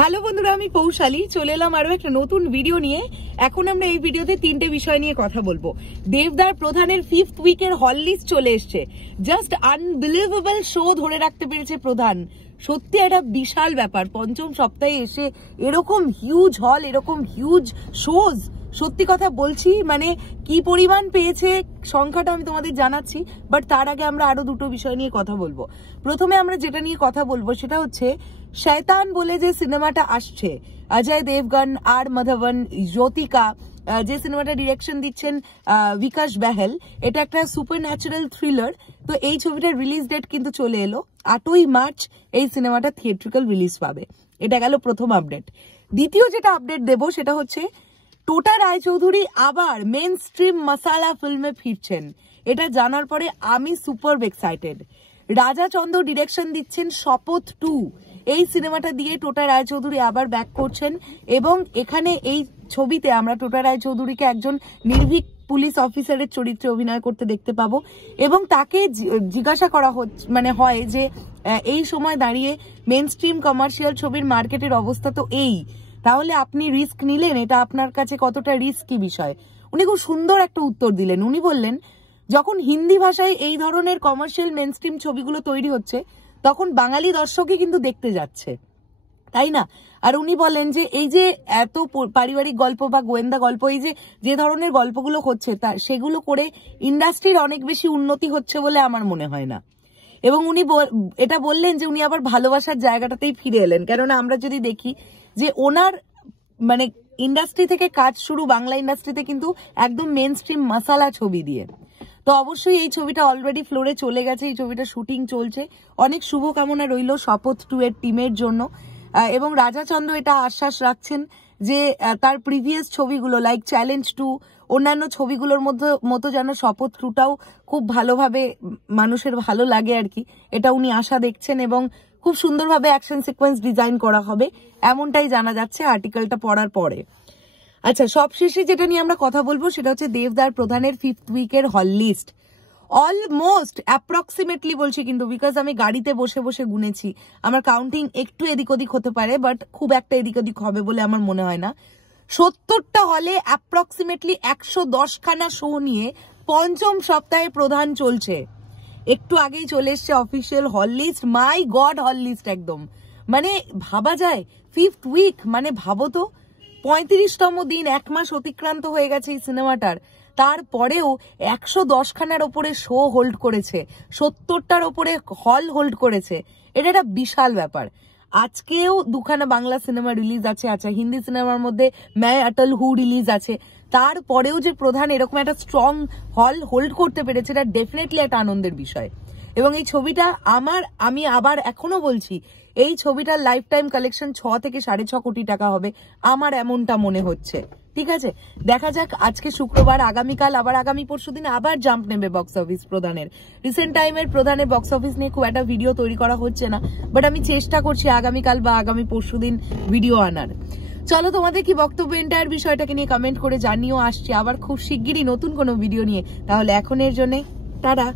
Hello বন্ধুরা, আমি পৌশালী চলে এলাম আরো একটা নতুন ভিডিও নিয়ে। এখন আমরা এই ভিডিওতে তিনটে বিষয় নিয়ে কথা বলবো। দেবদার প্রধানের 5th উইকের হল লিস্ট চলে এসছে। জাস্ট আনবিলিভেবল শো ধরে রাখতে পেরেছে প্রধান। সত্যি একটা বিশাল ব্যাপার, পঞ্চম সপ্তাহে এসে এরকম হিউজ হল, এরকম হিউজ শোজ। সত্যি কথা বলছি, মানে কি পরিমাণ পেয়েছে সংখ্যাটা আমি তোমাদের জানাচ্ছি, বাট তার আগে আমরা আরো দুটো বিষয় নিয়ে কথা বলবো। প্রথমে আমরা যেটা নিয়ে কথা বলবো সেটা হচ্ছে শয়তান বলে যে সিনেমাটা আসছে, অজয় দেবগন আর মাধবন জ্যোতিকা, যে সিনেমাটা ডিরেকশন দিচ্ছেন বিকাশ বেহেল, এটা একটা সুপার ন্যাচারাল থ্রিলার। তো এই ছবিটার রিলিজ ডেট কিন্তু চলে এলো, 8ই মার্চ এই সিনেমাটা থিয়েট্রিক্যাল রিলিজ পাবে। এটা গেল প্রথম আপডেট। দ্বিতীয় যেটা আপডেট দেবো সেটা হচ্ছে টোটা রায়চৌধুরী আবার মেন স্ট্রিম মাসালা ফিল্মে ফিরছেন। এটা জানার পরে আমি সুপার এক্সাইটেড। রাজা চন্দ্র ডিরেকশন দিচ্ছেন শপথ 2, এই সিনেমাটা দিয়ে টোটা রায়চৌধুরী আবার ব্যাক করছেন এবং এখানে এই ছবিতে আমরা টোটা রায়চৌধুরীকে একজন নির্ভীক পুলিশ অফিসারের চরিত্রে অভিনয় করতে দেখতে পাবো এবং তাকে জিজ্ঞাসা করা হয় যে এই সময় দাঁড়িয়ে মেন স্ট্রিম কমার্শিয়াল ছবির মার্কেটের অবস্থা তো এই, তাহলে আপনি রিস্ক নিলেন, এটা আপনার কাছে কতটা রিস্কি বিষয়। উনি খুব সুন্দর একটা উত্তর দিলেন। উনি বললেন, যখন হিন্দি ভাষায় এই ধরনের কমার্শিয়াল মেন স্ট্রিম ছবিগুলো তৈরি হচ্ছে তখন বাঙালি দর্শকই কিন্তু দেখতে যাচ্ছে, তাই না? আর উনি বলেন যে এই যে এত পারিবারিক গল্প বা গোয়েন্দা গল্প, এই যে ধরনের গল্পগুলো হচ্ছে তা সেগুলো করে ইন্ডাস্ট্রির অনেক বেশি উন্নতি হচ্ছে বলে আমার মনে হয় না। এবং উনি এটা বললেন যে উনি আবার ভালোবাসার জায়গাটাতেই ফিরে এলেন, কেননা আমরা যদি দেখি যে ওনার মানে ইন্ডাস্ট্রি থেকে কাজ শুরু বাংলা ইন্ডাস্ট্রিতে কিন্তু একদম মেন স্ট্রিম মশালা ছবি দিয়ে। তো অবশ্যই এই ছবিটা অলরেডি ফ্লোরে চলে গেছে, এই ছবিটা শুটিং চলছে। অনেক শুভকামনা রইল শপথ 2 এর টিমের জন্য। এবং রাজা চন্দ্র এটা আশ্বাস রাখছেন যে তার প্রিভিয়াস ছবিগুলো লাইক চ্যালেঞ্জ 2, অন্যান্য ছবিগুলোর মতো যেন শপথ 2টাও খুব ভালোভাবে মানুষের ভালো লাগে আর কি, এটা উনি আশা দেখছেন এবং খুব সুন্দরভাবে অ্যাকশন সিকোয়েন্স ডিজাইন করা হবে, এমনটাই জানা যাচ্ছে আর্টিকেলটা পড়ার পরে। আচ্ছা, সবশেষে যেটা নিয়ে আমরা কথা বলবো সেটা হচ্ছে দেবদার প্রধানের 5th উইকের হল লিস্ট। অলমোস্ট অ্যাপ্রক্সিমেটলি বলছি কিন্তু, বিকজ আমি গাড়িতে বসে বসে গুনেছি, আমার কাউন্টিং একটু এদিক ওদিক হতে পারে, বাট খুব একটা এদিক ওদিক হবে বলে আমার মনে হয় না। 70টা হলে অ্যাপ্রক্সিমেটলি 110 খানা শো নিয়ে পঞ্চম সপ্তাহে প্রধান চলছে। একটু আগেই চলে এসছে অফিসিয়াল হল লিস্ট। মাই গড, হল লিস্ট একদম মানে ভাবা যায়। 5th উইক মানে ভাবো তো, 35তম দিন, 1 মাস অতিক্রান্ত হয়ে গেছে এই সিনেমাটার, তারপরেও 110 খানার ওপরে শো হোল্ড করেছে, 70টার ওপরে হল হোল্ড করেছে। এটা একটা বিশাল ব্যাপার। আজকেও 2খানা বাংলা সিনেমা রিলিজ আছে, আচ্ছা হিন্দি সিনেমার মধ্যে ম্যায় অটল হু রিলিজ আছে, তারপরেও যে প্রধান এরকম একটা স্ট্রং হল হোল্ড করতে পেরেছে, এটা ডেফিনেটলি একটা আনন্দের বিষয়। এবং এই ছবিটা আমি আবার এখনো বলছি, এই ছবিটার লাইফ টাইম কালেকশন 6 থেকে 6.5 কোটি টাকা হবে, আমার এমনটা মনে হচ্ছে। ঠিক আছে, দেখা যাক। আজকে শুক্রবার, আগামীকাল আবার আগামী পরশুদিন আবার জাম্প নেবে বক্স অফিস প্রধানের। রিসেন্ট টাইমের প্রধানের বক্স অফিস নিয়ে খুব একটা ভিডিও তৈরি করা হচ্ছে না, বাট আমি চেষ্টা করছি আগামীকাল বা আগামী পরশুদিন ভিডিও আনার। চলো, তোমাদের কি বক্তব্য এন্টায়ার বিষয়টাকে নিয়ে কমেন্ট করে জানিও। আসছি আবার খুব শিগগিরই নতুন কোনো ভিডিও নিয়ে। তাহলে এখনের জন্য টাটা।